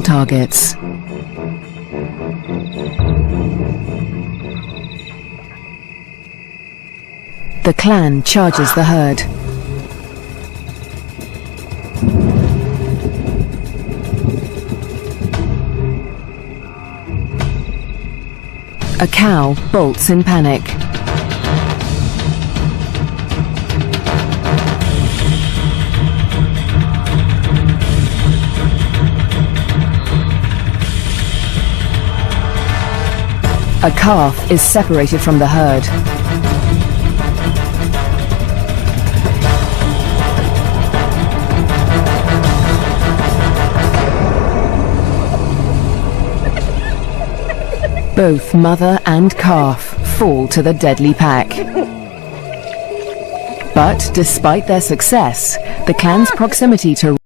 targets. The clan charges the herd. A cow bolts in panic. A calf is separated from the herd. Both mother and calf fall to the deadly pack. But despite their success, the clan's proximity to